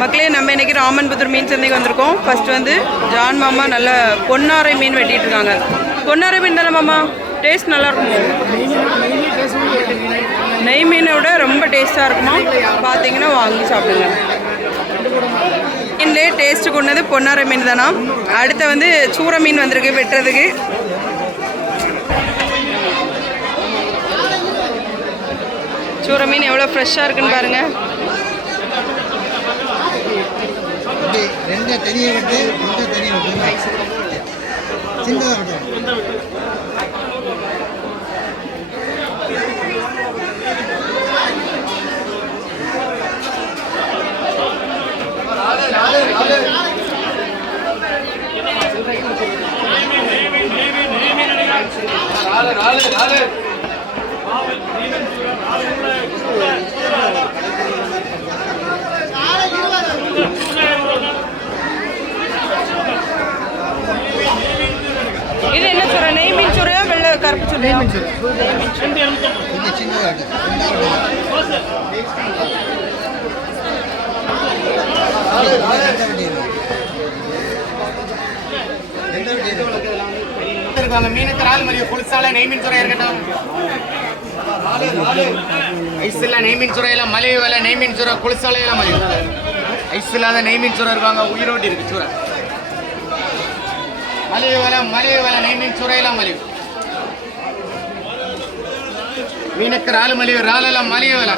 மக்களே நம்ம இன்னைக்கு ராமன்புத்தூர் மீன் சந்தைக்கு வந்திருக்கோம். ஃபர்ஸ்ட் வந்து ஜான் மாமா நல்ல பொன்னாரை மீன் வெட்டிட்டு இருக்காங்க பொன்னாரை மீன் தானே மாமா? டேஸ்ட் நல்லா இருக்குமோ? நெய் மீனை விட ரொம்ப டேஸ்ட்டாக இருக்குமா? பார்த்தீங்கன்னா வாங்கி சாப்பிடுங்க. மீன்லேயே டேஸ்ட்டு கொண்டது பொன்னாரை மீன் தானா? அடுத்து வந்து சூற மீன் வந்திருக்கு வெட்டுறதுக்கு. சூற மீன் எவ்வளோ ஃப்ரெஷ்ஷாக இருக்குன்னு பாருங்கள் அப்படி ரெண்டை தனியாக விட்டு ரெண்டை தனியாக விட்டு சின்னதாக விட்டு இது என்ன சுர நெய் மீன் சுரையா வெள்ளை கருப்பு வட்டி இருக்காங்க மீனுக்கு இறால் மலிவு புளிசால நெய் மீன் சுரை இருக்கட்டும். ஐஸ் இல்ல நெய் மீன் சுரையில மலிவு விலை நெய் மீன் சுரை குளிசாலையில மலிவு ஐஸ் இல்லாத நெய் மீன் சுரை இருக்காங்க உயிரோட்டி இருக்கு சுரை மலிவு விலை மலிவு விலை நெய் மீன் சுரையில மலிவு மீனுக்கு இறால் மலிவு இறால் மலிவு விலை.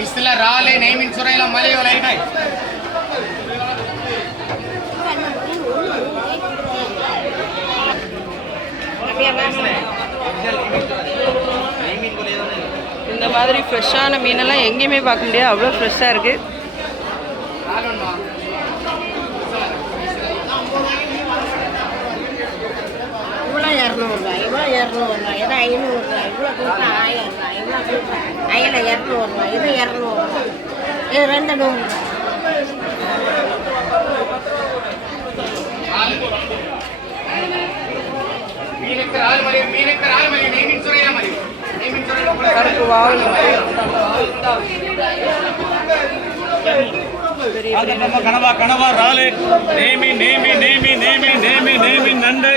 ஐஸ் இல்ல இறால் நெய் மீன் சுரையில மலிவு இந்த மாதிரி ஃப்ரெஷ்ஷான மீனெல்லாம் எங்கேயுமே பார்க்க முடியாது. அவ்வளோ ஃப்ரெஷ்ஷாக இருக்குது இரநூறுவா இது ஐநூறுரூவா இவ்வளோ கொடுத்தா ஆயிரம் ரூபாய் இவ்வளோ கொடுத்தா அயல இரநூறுவா இது இரநூறுவா இது ரெண்டு நூறுரூவா கனவா கனவா ராலு நேமி நேமி நேமி நேமி நேமி நேமி நண்டு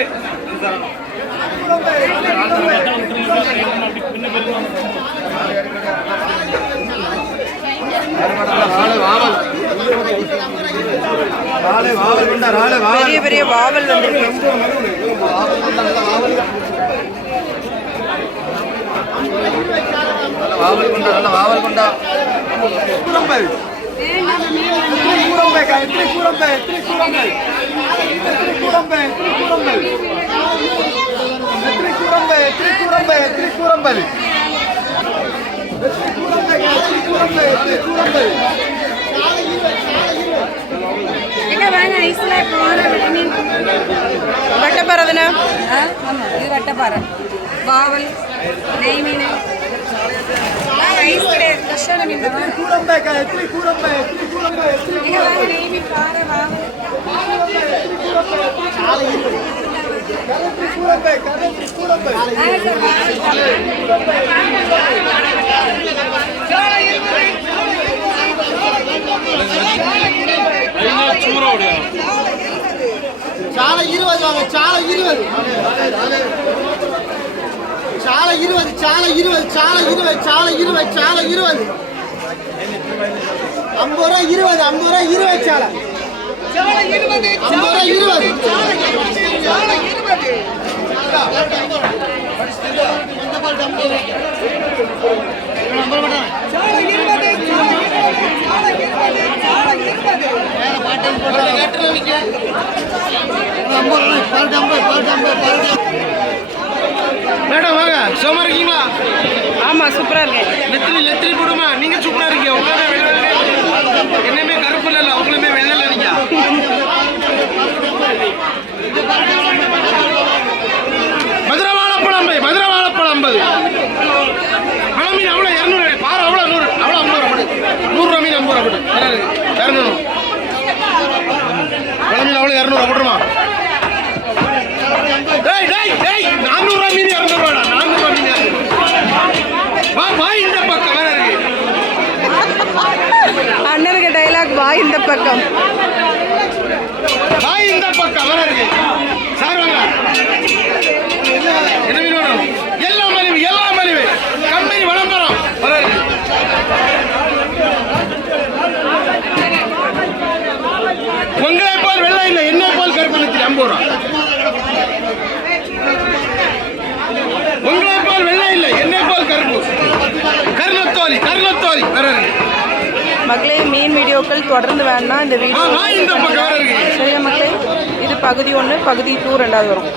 பெரிய பெரிய வாவல் வந்திருக்கு. என்ன வாங்க ஃப்ரெஷ்ஷான மீன் தான் எங்க வாங்க நெய் மீன் பாறை வாவல் சாலை இருபது வாங்க சாலை இருபது. சாலை இருபது சாலை இருபது சாலை இருபது சாலை இருபது சாலை இருபது. ஐம்பது ரூபா இருபது ஐம்பது ரூபா இருபது சாலை. ஐம்பது ரூபா இருபது. மேடம் வாங்க. சும்மா இருக்கீங்களா? ஆமாம் சூப்பராக இருக்கு நெத்திலி நெத்திலி போடுமா? நீங்க சூப்பரா இருக்கீங்க. உங்களுமே வெள்ளை என்னமே கருப்பு இல்ல. உங்களுமே வெள்ளை பக்கம். இந்த பக்கம். மக்களே மீன் வீடியோக்கள் தொடர்ந்து வேணும்னா இந்த வீடியோ சரியா மக்களே இது பகுதி ஒன்று பகுதி டூ ரெண்டாவது வரும்.